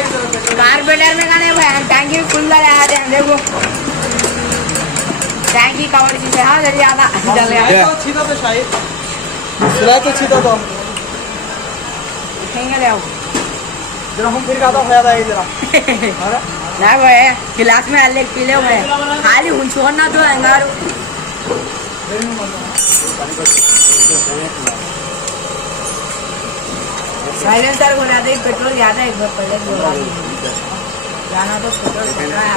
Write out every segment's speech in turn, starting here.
कार्बोरेटर में खाने भाई टैंकी फुल लगा है देखो टैंकी कवर से हाँ जल्दी आना जल गया तो छीटा तो शायद सिलाई तो छीटा तो कहीं ले आओ जरा हम फिर खाता होया था इधर अरे ना भाई गिलास में अलग पी ले भाई खाली उन छोड़ना तो अंगार साइलेंसर बोला था पेट्रोल ज्यादा एक बार पहले बोला जाना तो पेट्रोल पड़ना है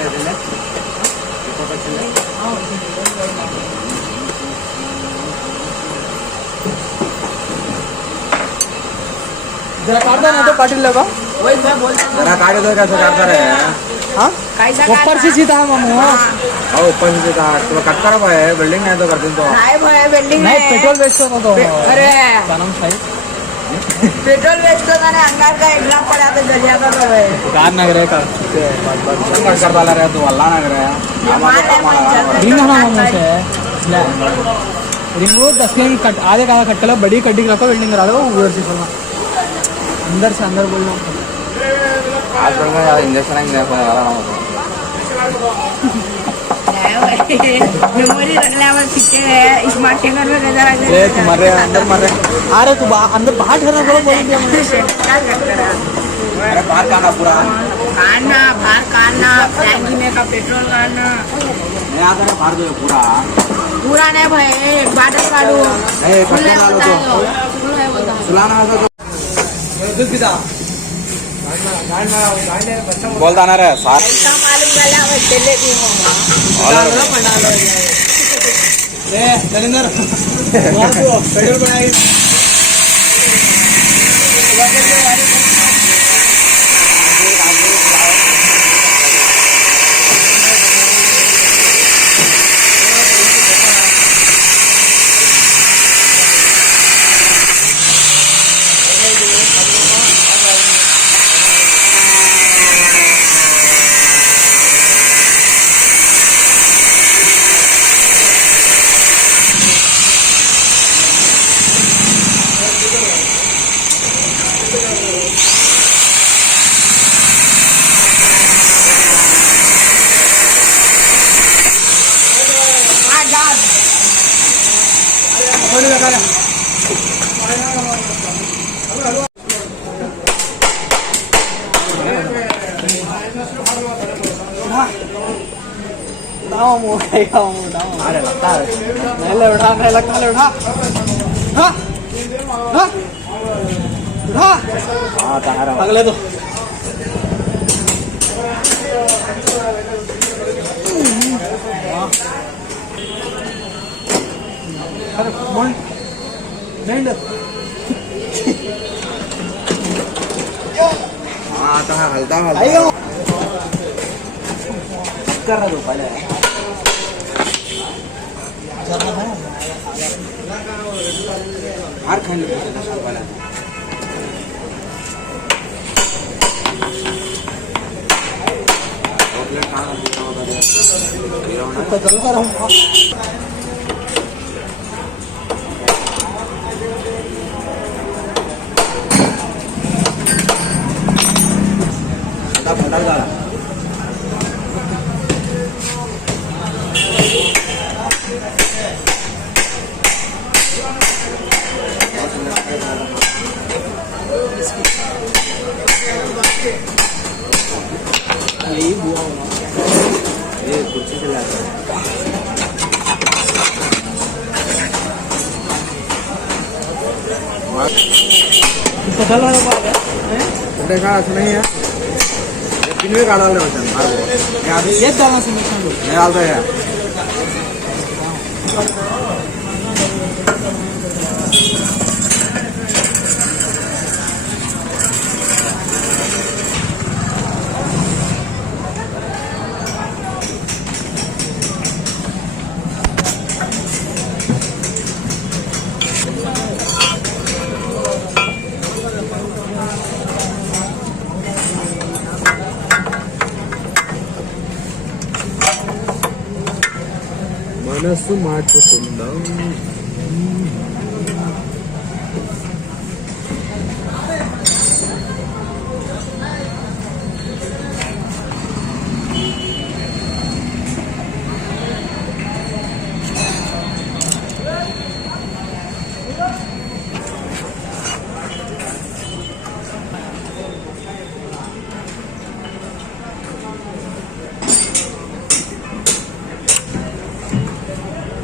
जरा काट दो ना तो पाटिल लगा वही मैं बोलता हूँ जरा काट दो कैसे काटता रहे हाँ कैसा ऊपर से सीधा है मामू हाँ ऊपर से सीधा तो कट कर भाई बिल्डिंग है तो कर दूँ तो नहीं भाई बिल्डिंग नहीं पेट्रोल वेस्ट होना तो अरे सनम शायद पेट्रोल वेस्ट होता ना अंगार का एक ग्राम पड़ा तो जल जाता था भाई कार ना करे का कट कर डाला रहे तो अल्लाह ना करे रिंग होना मामू से रिंग वो 10 के कट आधे का कट कला बड़ी कड्डी रखो बिल्डिंग करा दो उधर से खोलना अंदर से अंदर बोलना आजकल में यार इंजेक्शन है नहीं होने वाला मेमोरी रखने वाले पीछे है स्मार्ट फिंगर में नजर आ ए तू मर रहे अंदर मर रहे अरे तू अंदर बाहर ठहरना बोलो बोल दिया मुझे अरे बाहर काना पूरा काटना बाहर काटना टैंकी में का पेट्रोल काटना नहीं आता है बाहर दो पूरा पूरा नहीं भाई एक बाटल काटू नहीं फुल है कट बताओ डालो फुल है बताओ सुलाना है तो दूध पिता बोलता ना रे साथ ऐसा मालूम चला वो चले भी होगा ए नरेंद्र मार दो पेट्रोल बनाई अगले तो हाँ तो हल्का हल्का कर रहा हूँ पहले हर खाने वाला तो चल कर रहा हूँ यही बुआ ये कुर्सी से लाता है तो चल रहा है देखा नहीं है पिन भी काढ़ा ले वचन मार मैं अभी ये डालना से मैं लो मैं डालता है మనసు మార్చుకుందాం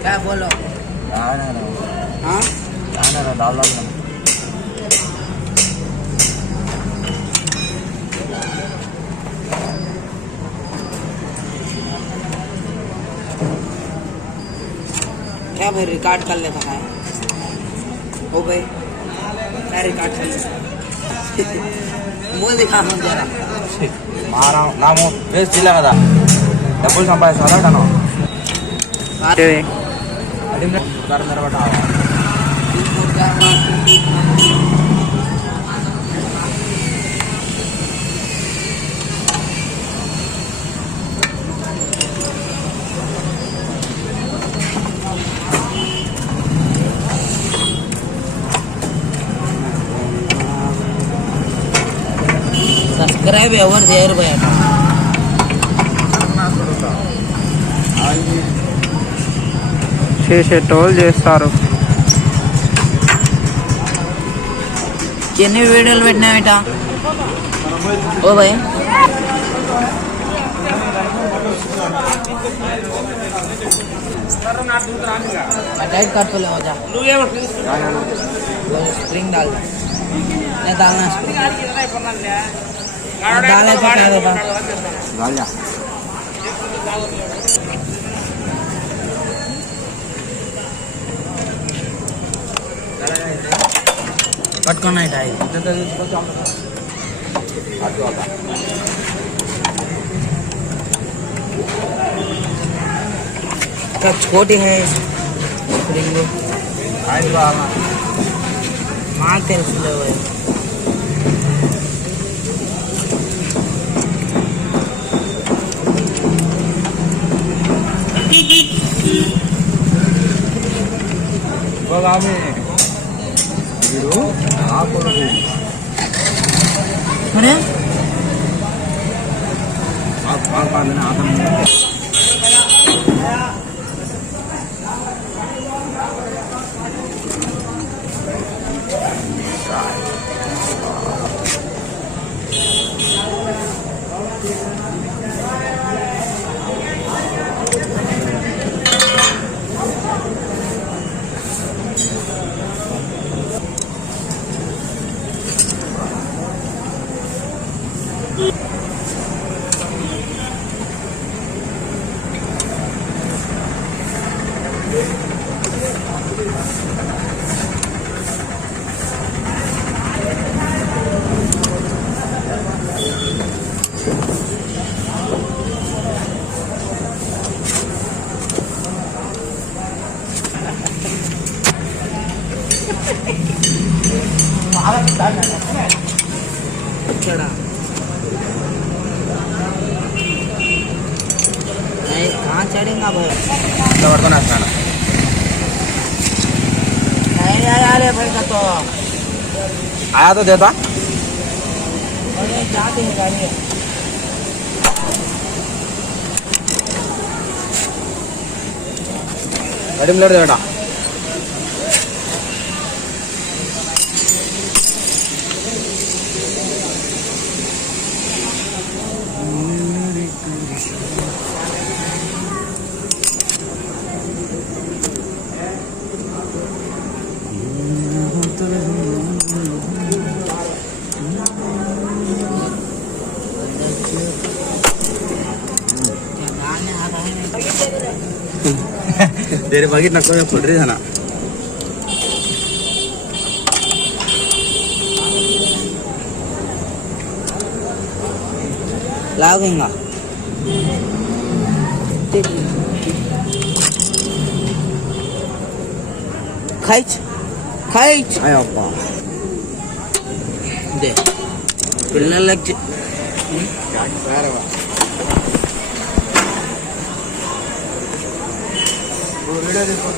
क्या बोलो हाँ दाल क्या भाई रिकॉर्ड कर लेता है ओ भाई क्या रिकॉर्ड कर लेता मुँह दिखा हम जरा నాము వేస్ట్ చేయలే కదా డబ్బులు సంపాదించాలా తను सब्सक्राइब एवर शेयर भाई చేసేటోళ్ళు చేస్తారు. ఎన్ని వీడియోలు పెట్టినావేట ओ भाई टाइट कर तो ले हो जा स्प्रिंग डाल नहीं डालना डाले तो क्या होगा डाल जा पटकोना है टाइट तो छोटी है स्प्रिंग मार तेल से भाई अरे कहाँ चढ़ेगा भाई नहीं आया भाई का तो आया तो देता जाते हैं गाड़ी गाड़ी में लड़ बेटा तेरे बघित नको फोटरी झाला लागेगा खाइच खाइच आया अप्पा दे పిల్లలకి वीडियो देखो